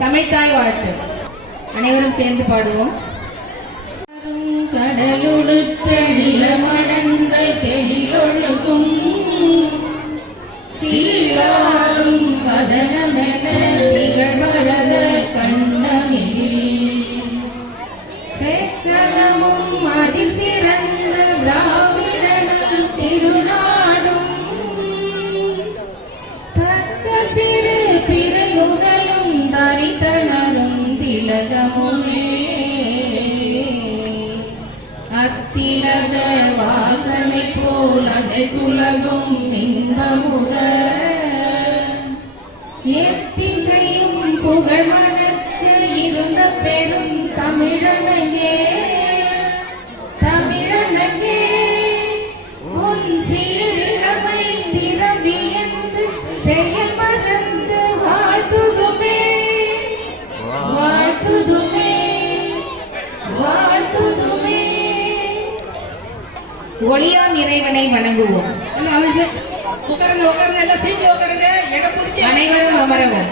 தமிழ்தாய் வாழ்த்து. அனைவரும் சேர்ந்து பாடுவோம். கடலுடுத்த நிலமடந்த தெளிலொழுகும் சீராரும் கதனமென திகழ்வரத கண்ணமில் தெக்கனமும் அதிசிறந்த திராவிடனும் திருநாடும் தக்க சிறு பிறகுதலும் தரித்தனரும் திலகமுமே அத்திலக வாசனை போல் அதை குலகும் இன்பமுற எத்திசையும் புகழ் மணக்க இருந்த பெரும் தமிழனங்கே தமிழனங்கே உன் சீரமை திறவியந்து செயல் மறந்து வாழ்த்துதுமே வாழ்த்துதுமே வாழ்த்துதுமே. ஒளியான் இறைவனை வணங்குவோம். அனைவரும் அமரவும்.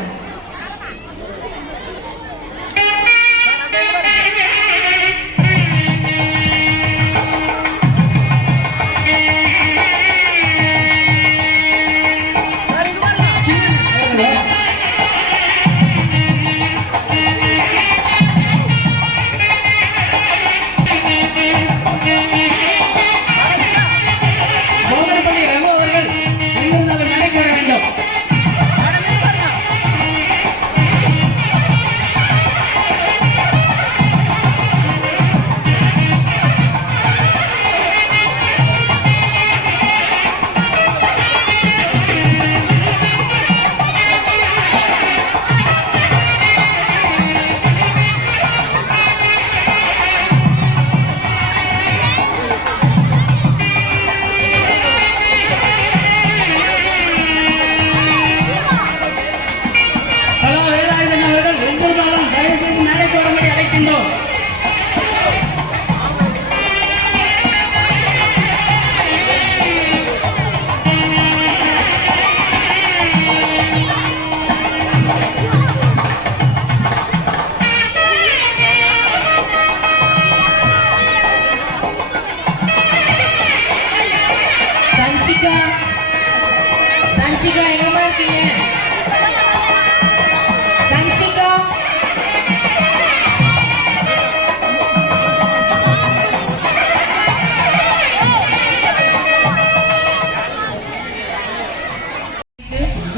தன்ஷிகா எங்கம்மா இருக்கீங்க? தன்ஷிகா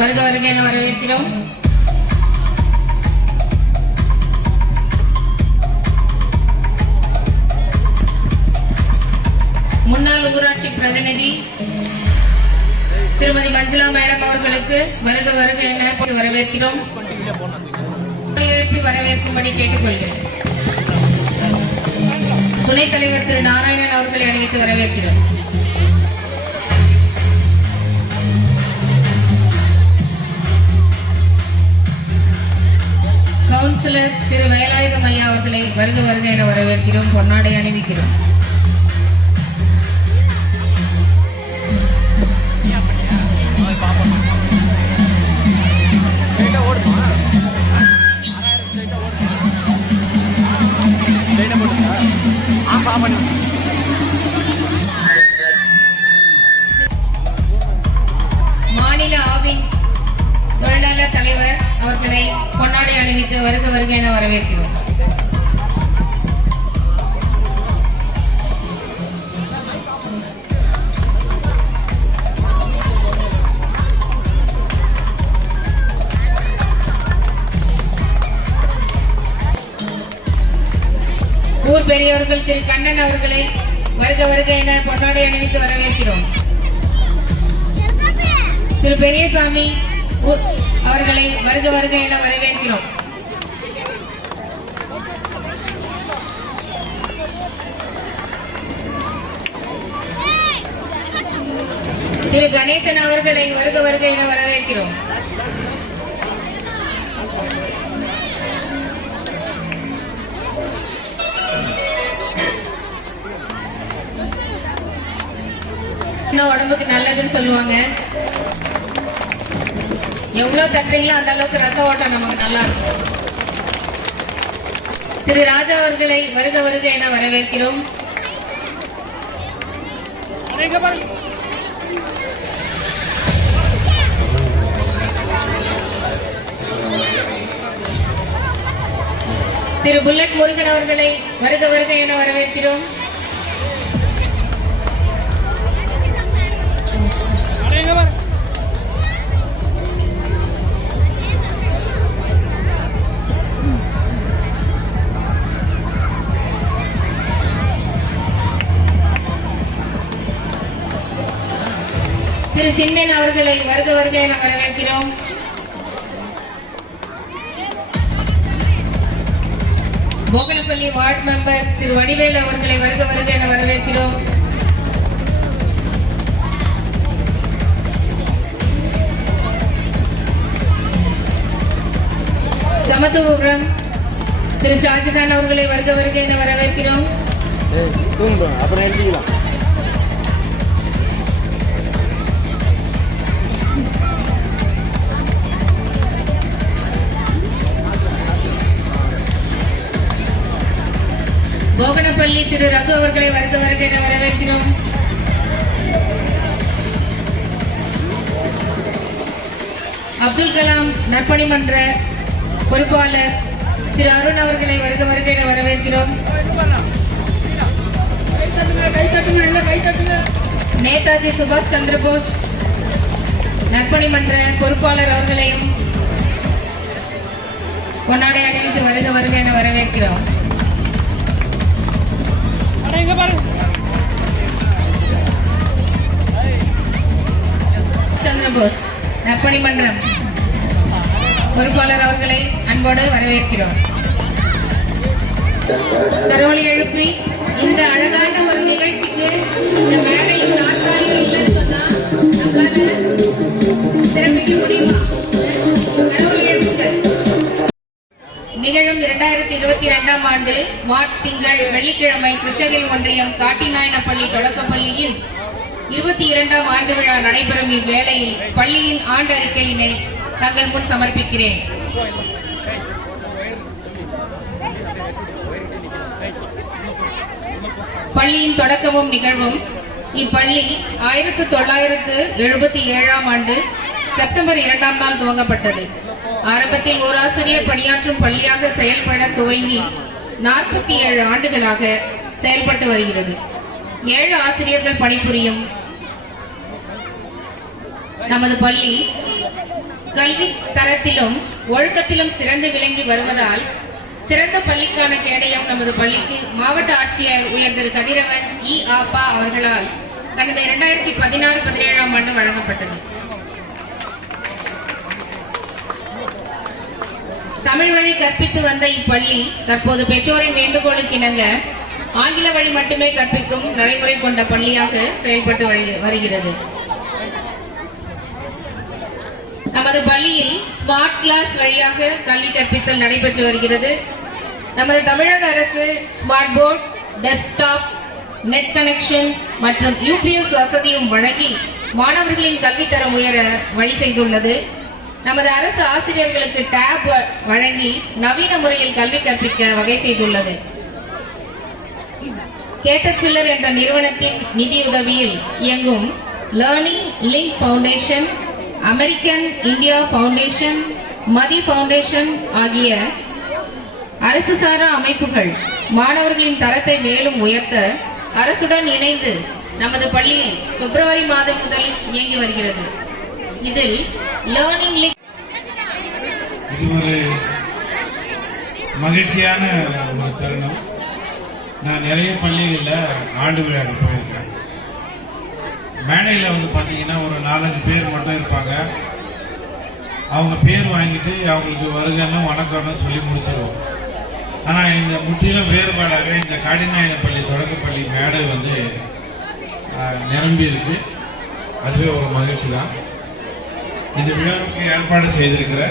வருக வருக என வரவேற்கிறோம். முன்னாள் ஊராட்சி பிரதிநிதி திருமதி மஞ்சுளா மேடம் அவர்களுக்கு வருக வருக என வரவேற்கிறோம். எழுப்பி வரவேற்கும்படி கேட்டுக்கொள்கிறேன். துணைத் தலைவர் திரு நாராயணன் அவர்களை அணிவித்து வரவேற்கிறோம். கவுன்சிலர் திரு வேலாயுதம் ஐயா அவர்களை வருக வருக என வரவேற்கிறோம். பொன்னாடை அணிவிக்கிறோம். மாநில ஆவின் தொழிலாளர் தலைவர் அவர்களை பொன்னாடை அணிவித்து வருக வருக என வரவேற்கிறோம். ஊர் பெரியவர்கள் திரு கண்ணன் அவர்களை வருக வருக என பொன்னாடை அணிவித்து வரவேற்கிறோம். திரு பெரியசாமி அவர்களை வருக வருக என வரவேற்கிறோம். திரு கணேசன் அவர்களை வருக வருக என வரவேற்கிறோம். உடம்புக்கு நல்லதுன்னு சொல்லுவாங்க. எவ்வளவு தட்டுறீங்களோ அந்த அளவுக்கு ரத்த ஓட்டம் நமக்கு நல்லா இருக்கும். திரு ராஜா அவர்களை வருக வருக என வரவேற்கிறோம். திரு புல்லட் முருகன் அவர்களை வருக வருக என வரவேற்கிறோம். திரு சின்னன் அவர்களை வருக வருக என வரவேற்கிறோம். போகனப்பள்ளி வார்டு மெம்பர் திரு வடிவேல் அவர்களை வருக வருக என வரவேற்கிறோம். சமத்துவபுரம் திரு ஷாஜகான் அவர்களை வருக வருக என வரவேற்கிறோம். போகனப்பள்ளி திரு ரகு அவர்களை வருக வருக என வரவேற்கிறோம். அப்துல் கலாம் நற்பணி மன்ற பொறுப்பாளர் திரு அருண் அவர்களை வருக வருக என வரவேற்கிறோம். நேதாஜி சுபாஷ் சந்திரபோஸ் நற்பணி மன்ற பொறுப்பாளர் அவர்களையும் பொன்னாடை அணிவித்து வருக வருக என வரவேற்கிறோம். சந்திரபோஸ் நற்பணி மன்றம் பொறுப்பாளர் அவர்களை அன்போடு வரவேற்கிறோம். கரோலி எழுப்பி இந்த அழகான ஒரு நிகழ்ச்சிக்கு இந்த மேடையும் நாற்காலியும் இல்லைன்னு சொன்னா நம்மளால சிறப்பிக்க முடியுமா? கரோலி எழுப்புங்கள். நிகழும் 2022ஆம் ஆண்டு மார்ச் திங்கள் வெள்ளிக்கிழமை கிருஷ்ணகிரி ஒன்றியம் காட்டிநாயனப்பள்ளி தொடக்கப்பள்ளியில் 22ஆம் ஆண்டு விழா நடைபெறும் இவ்வேளையில் பள்ளியின் ஆண்டு அறிக்கையினை தங்கள் முன் சமர்ப்பிக்கிறேன். பள்ளியின் தொடக்கமும் நிகழ்வும் இப்பள்ளி 1977ஆம் ஆண்டு செப்டம்பர் 2ஆம் நாள் துவங்கப்பட்டது. ஆரம்பத்தில் ஓர் ஆசிரியர் பணியாற்றும் பள்ளியாக செயல்பட துவங்கி 47 ஆண்டுகளாக செயல்பட்டு வருகிறது. 7 ஆசிரியர்கள் பணிபுரியும் நமது பள்ளி கல்வி தரத்திலும் ஒழுக்கத்திலும் சிறந்து விளங்கி வருவதால் சிறந்த பள்ளிக்கான கேடயம் நமது பள்ளிக்கு மாவட்ட ஆட்சியர் உயர் திரு கதிரவன் இ ஆப்பா அவர்களால் கடந்த 2016-17ஆம் ஆண்டு வழங்கப்பட்டது. தமிழ் வழி கற்பித்து வந்த இப்பள்ளி தற்போது பெற்றோரின் வேண்டுகோளுக்கு இணங்க ஆங்கில வழி மட்டுமே கற்பிக்கும் நடைமுறை கொண்ட பள்ளியாக செயல்பட்டு வருகிறது. நமது பள்ளியில் ஸ்மார்ட் கிளாஸ் வழியாக கல்வி கற்பித்தல் நடைபெற்று வருகிறது. நமது தமிழக அரசு smart board, desktop, net connection மற்றும் யூபிஎஸ் வசதியும் வழங்கி மாணவர்களின் கல்வித்தரம் உயர வழி செய்துள்ளது. நமது அரசு ஆசிரியர்களுக்கு டேப் வழங்கி நவீன முறையில் கல்வி கற்பிக்க வகை செய்துள்ளது. கேட்டர்பில்லர் என்ற நிறுவனத்தின் நிதியுதவியில் இயங்கும் learning link foundation, American India foundation, Mathi foundation ஆகிய அரசு சாரா அமைப்புகள் மாணவர்களின் தரத்தை மேலும் உயர்த்த அரசுடன் இணைந்து நமது பள்ளியில் பிப்ரவரி மாதம் முதல் இயங்கி வருகிறது. இதில் லேர்னிங் லிங்க் இது ஒரு மகிழ்ச்சியான ஒரு தருணம். நான் நிறைய பள்ளிகளில் ஆண்டு விழா போயிருக்கேன். மேடையில் வந்து பார்த்தீங்கன்னா ஒரு 4-5 பேர் மட்டும் இருப்பாங்க. அவங்க பேர் வாங்கிட்டு அவங்களுக்கு வருகன்னு வணக்கம்னு சொல்லி முடிச்சிடுவோம். ஆனால் இந்த முற்றிலும் வேறுபாடாக இந்த காடிநாயனப்பள்ளி தொடக்கப்பள்ளி மேடை வந்து நிரம்பி இருக்கு. அதுவே ஒரு மகிழ்ச்சி தான். இந்த விழாவுக்கு ஏற்பாடு செய்திருக்கிற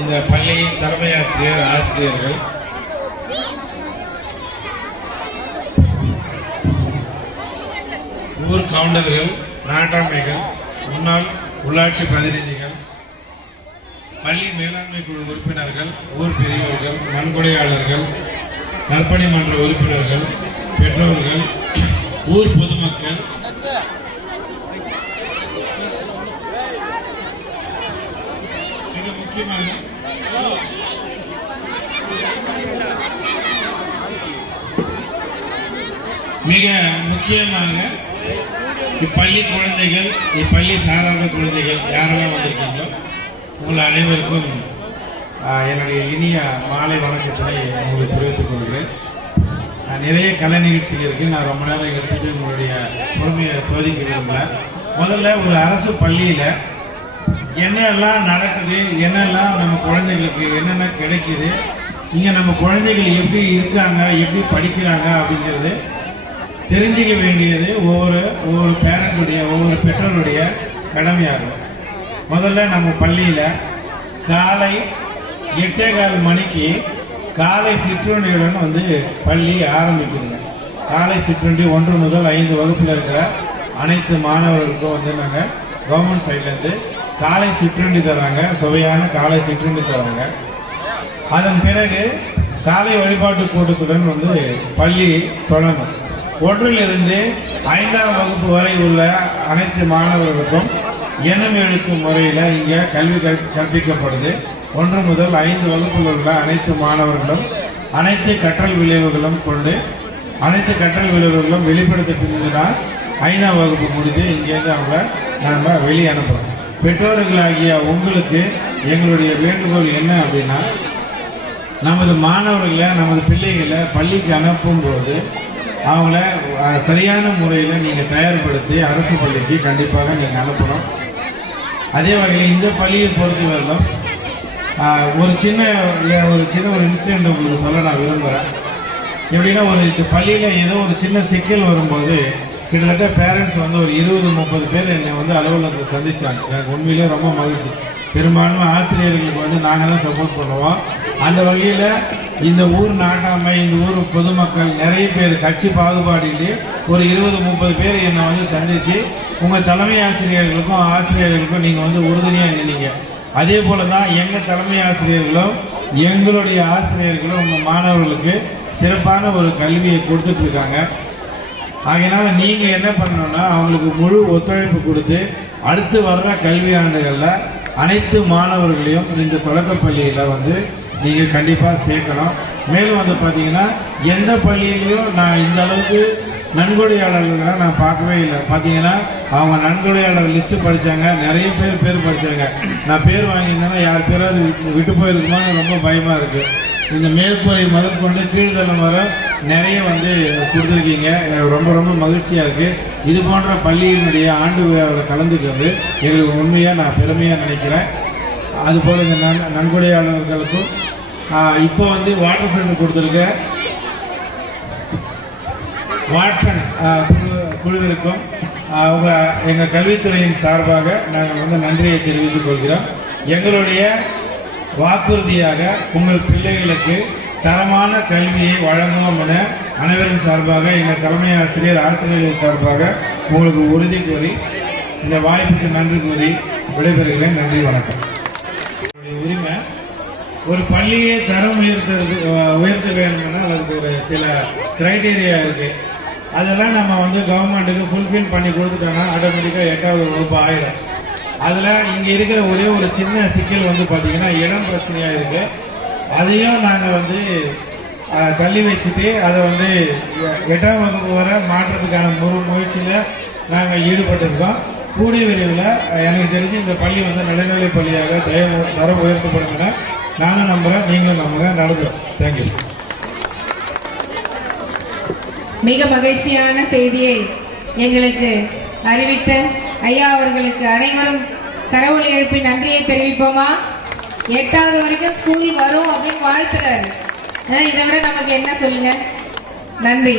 இந்த பள்ளியின் தலைமை ஆசிரியர், ஆசிரியர்கள், ஊர் கவுண்டர்கள், நாட்டாமைகள், முன்னாள் உள்ளாட்சி பிரதிநிதிகள், பள்ளி மேலாண்மை குழு உறுப்பினர்கள், ஊர் பெரியவர்கள், நன்கொடையாளர்கள், நற்பணி மன்ற உறுப்பினர்கள், பெற்றோர்கள், ஊர் பொதுமக்கள், மிக முக்கியமாக இப்பள்ளி குழந்தைகள், இப்பள்ளி சாராத குழந்தைகள் யாரெல்லாம் வந்திருக்கீங்களோ உங்கள் அனைவருக்கும் என்னுடைய இனிய மாலை வணக்கத்தினை உங்களுக்கு தெரிவித்துக் கொள்கிறேன். நிறைய கலை நிகழ்ச்சிகள் இருக்கு. நான் ரொம்ப நேரம் எடுத்துட்டு உங்களுடைய பொறுமையை சோதிக்க விரும்பல. முதல்ல ஒரு அரசு பள்ளியில என்னெல்லாம் நடக்குது, என்னெல்லாம் நம்ம குழந்தைகளுக்கு என்னென்ன கிடைக்குது, இங்க நம்ம குழந்தைகள் எப்படி இருக்காங்க, எப்படி படிக்கிறாங்க அப்படிங்கிறது தெரிஞ்சுக்க வேண்டியது ஒவ்வொரு பேரண்ட்டுடைய, ஒவ்வொரு பெற்றோருடைய கடமையாகும். முதல்ல நம்ம பள்ளியில காலை 8:15 மணிக்கு காலை சிற்றுண்டியுடன் பள்ளி ஆரம்பிக்குதுங்க. காலை சிற்றுண்டி 1 முதல் 5 வகுப்பில் இருக்கிற அனைத்து மாணவர்களுக்கும் நாங்கள் கவர்மெண்ட் சைட்லேருந்து காலை சிற்றுண்டி தராங்க, சுவையான காலை சிற்றுண்டி தராங்க. அதன் பிறகு காலை வழிபாட்டு கூட்டத்துடன் பள்ளி தொடங்கும். 1லிருந்து 5ஆம் வகுப்பு வரை உள்ள அனைத்து மாணவர்களுக்கும் எண்ணம் எழுத்து முறையில் இங்கே கல்வி கற்பிக்கப்படுது. 1 முதல் 5 வகுப்பில் உள்ள அனைத்து மாணவர்களும் அனைத்து கற்றல் விளைவுகளும் வெளிப்படுத்த பின்னுதான் 5ஆம் வகுப்பு முடித்து இங்கேருந்து அவங்கள நாம் வெளியே அனுப்புகிறோம். பெற்றோர்களாகிய உங்களுக்கு எங்களுடைய வேண்டுகோள் என்ன அப்படின்னா, நமது மாணவர்களை, நமது பிள்ளைகளை பள்ளிக்கு அனுப்பும் போது அவங்கள சரியான முறையில் நீங்கள் தயார்படுத்தி அரசு பள்ளிக்கு கண்டிப்பாக நீங்கள் அனுப்பணும். அதே வகையில் இந்த பள்ளியை பொறுத்தவரையிலும் ஒரு சின்ன இன்சிடென்ட் உங்களுக்கு சொல்ல நான் விரும்புகிறேன். எப்படின்னா, ஒரு பள்ளியில் ஏதோ ஒரு சின்ன சிக்கல் வரும்போது கிட்டத்தட்ட பேரண்ட்ஸ் ஒரு 20-30 பேர் என்னை அலுவலகத்தில் சந்திச்சாங்க. எனக்கு உண்மையிலே ரொம்ப மகிழ்ச்சி. பெரும்பான்மை ஆசிரியர்களுக்கு நாங்கள் தான் சப்போர்ட் பண்ணுவோம். அந்த வகையில் இந்த ஊர் நாட்டாமை, இந்த ஊர் பொதுமக்கள் நிறைய பேர் கட்சி பாகுபாடிலே ஒரு 20-30 பேர் என்னை சந்திச்சு உங்கள் தலைமை ஆசிரியர்களுக்கும் நீங்கள் உறுதுணையாக நின்னீங்க. அதே போல தான் எங்கள் தலைமை ஆசிரியர்களும் எங்களுடைய ஆசிரியர்களும் உங்கள் மாணவர்களுக்கு சிறப்பான ஒரு கல்வியை கொடுத்துட்டு இருக்காங்க. ஆகையினால நீங்கள் என்ன பண்ணணும்னா, அவங்களுக்கு முழு ஒத்துழைப்பு கொடுத்து அடுத்து வர்ற கல்வியாண்டுகளில் அனைத்து மாணவர்களையும் இந்த தொடக்கப்பள்ளியில் நீங்கள் கண்டிப்பாக சேர்க்கணும். மேலும் பார்த்தீங்கன்னா, எந்த பள்ளியிலையும் நான் இந்த அளவுக்கு நன்கொடையாளர்களை நான் பார்க்கவே இல்லை. பார்த்தீங்கன்னா, அவங்க நன்கொடையாளர் லிஸ்ட்டு படித்தாங்க, நிறைய பேர் படித்தாங்க. நான் பேர் வாங்கியிருந்தேன்னா யார் பேராவது விட்டு போயிருக்குமான்னு ரொம்ப பயமாக இருக்குது. இந்த மேற்கூரை முதற்கொண்டு கீழ்தளம் வர நிறைய கொடுத்துருக்கீங்க. எனக்கு ரொம்ப மகிழ்ச்சியாக இருக்குது. இது போன்ற பள்ளியினுடைய ஆண்டு விழாவில் கலந்துக்கிறது எங்களுக்கு உண்மையாக நான் பெருமையாக நினைக்கிறேன். அதுபோல் இந்த நன்கொடையாளர்களுக்கும் இப்போ வாட்டர் ஃப்ரெண்ட் கொடுத்துருக்க வாட்சன் குழுவிற்கும் எங்கள் கல்வித்துறையின் சார்பாக நாங்கள் நன்றியை தெரிவித்துக் கொள்கிறோம். எங்களுடைய வாக்குறுதியாக உங்கள் பிள்ளைகளுக்கு தரமான கல்வியை வழங்குவோம் என அனைவரின் சார்பாக, எங்கள் தலைமை ஆசிரியர்கள் சார்பாக உங்களுக்கு உறுதி கூறி இந்த வாய்ப்புக்கு நன்றி கூறி விடைபெறுகிறேன். நன்றி, வணக்கம். உரிமை ஒரு பள்ளியை தரம் உயர்த்த வேணும்னா அதுக்கு ஒரு சில கிரைட்டீரியா இருக்கு. அதெல்லாம் நம்ம கவர்மெண்ட்டுக்கு ஃபுல்ஃபில் பண்ணி கொடுத்துட்டோம்னா ஆட்டோமேட்டிக்காக 8வது வகுப்பு ஆயிடும். அதில் இங்கே இருக்கிற ஒரே ஒரு சின்ன சிக்கல் பார்த்தீங்கன்னா இடம் பிரச்சனையாக இருக்கு. அதையும் நாங்கள் தள்ளி வச்சுட்டு அதை 8ஆம் வகுப்பு வரை மாற்றத்துக்கான முயற்சியில் நாங்கள் ஈடுபட்டிருக்கோம். கூடிய விரைவில் எனக்கு தெரிஞ்சு இந்த பள்ளி நடுநிலை பள்ளியாக தரம் உயர்த்தப்படும் என நானும் நம்புகிறேன், நீங்களும் நம்புங்க. நடக்கும். தேங்க்யூ. மிக மகிழ்ச்சியான செய்தியை எங்களுக்கு அறிவித்த ஐயா அவர்களுக்கு அனைவரும் கரவொலி எழுப்பி நன்றியை தெரிவிப்போமா? 8வது வரைக்கும் ஸ்கூல் வரும் அப்படின்னு வாழ்த்துறாரு. இதை விட நமக்கு என்ன சொல்லுங்க? நன்றி.